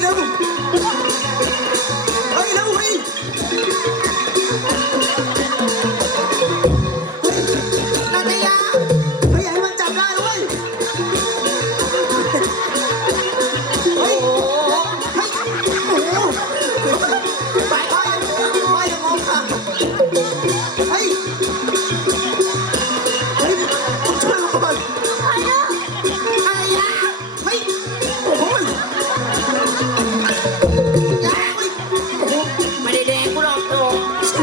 เร็ว ไ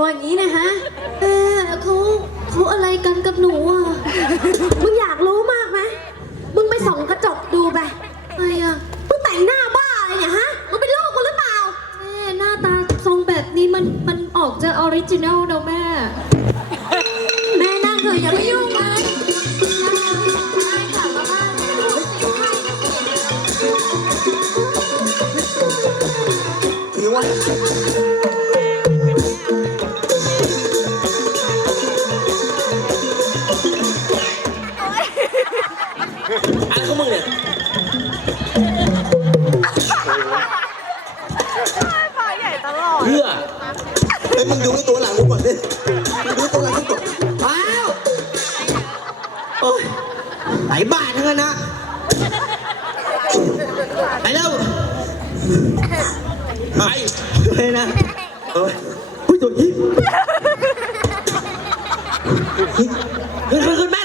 ต่งตัวอย่างนี้นะฮะเออเขาเขาอะไรกันกับหนูอะ มึงอยากรู้มากไหมมึงไปส่องกระจกดูไปอะไรอะมึงแต่งหน้าบ้าอะไรเนี่ยฮะ มึงเป็นลูกกูหรือเปล่าแม่หน้าตาทรงแบบนี้มันมันออกจะออริจินัลนะแม่ แม่นั่งเถอะอย่าไปยุ่งมันได้กลับมาบ้านแม่ดูสิให้ถือว่า อะไรของมึงเนี่ยเพื่อเฮ้ยมึงดูไอ้ตัวหลังกูก่อนดิมึงดูตัวหลังกูก่อนว้าวโอ้ยไหลบ้าทั้งนั้นนะไปเร็วไปเฮ้ยนะเอ้ยอุ้ยตัวนี้ขึ้นขึ้นขึ้นแม่